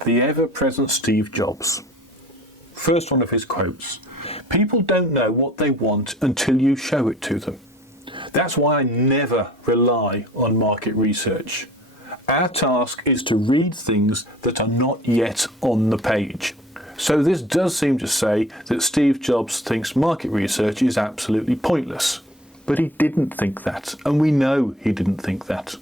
The ever-present Steve Jobs. First one of his quotes. People don't know what they want until you show it to them. That's why I never rely on market research. Our task is to read things that are not yet on the page. So this does seem to say that Steve Jobs thinks market research is absolutely pointless. But he didn't think that, and we know he didn't think that.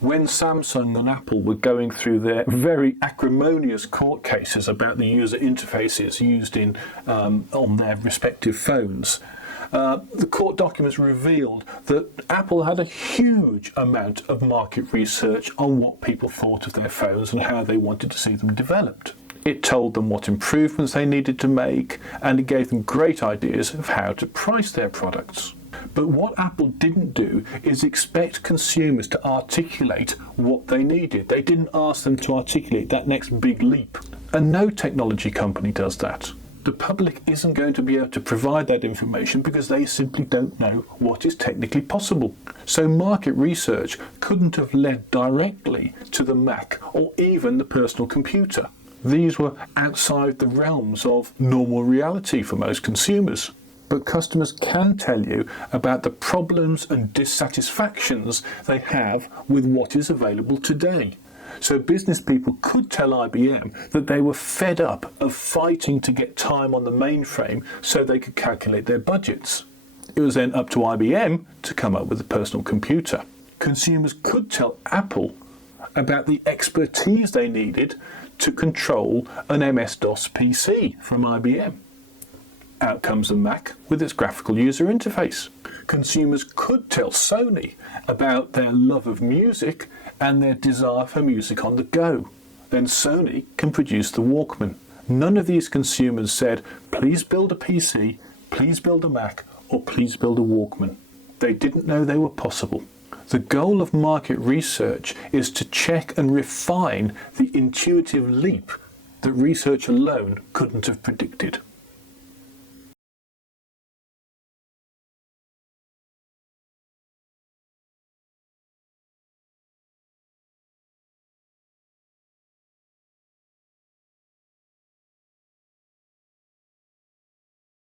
When Samsung and Apple were going through their very acrimonious court cases about the user interfaces used on their respective phones, the court documents revealed that Apple had a huge amount of market research on what people thought of their phones and how they wanted to see them developed. It told them what improvements they needed to make, and it gave them great ideas of how to price their products. But what Apple didn't do is expect consumers to articulate what they needed. They didn't ask them to articulate that next big leap. And no technology company does that. The public isn't going to be able to provide that information because they simply don't know what is technically possible. So market research couldn't have led directly to the Mac or even the personal computer. These were outside the realms of normal reality for most consumers. But customers can tell you about the problems and dissatisfactions they have with what is available today. So business people could tell IBM that they were fed up of fighting to get time on the mainframe so they could calculate their budgets. It was then up to IBM to come up with a personal computer. Consumers could tell Apple about the expertise they needed to control an MS-DOS PC from IBM. Out comes the Mac with its graphical user interface. Consumers could tell Sony about their love of music and their desire for music on the go. Then Sony can produce the Walkman. None of these consumers said, please build a PC, please build a Mac, or please build a Walkman. They didn't know they were possible. The goal of market research is to check and refine the intuitive leap that research alone couldn't have predicted.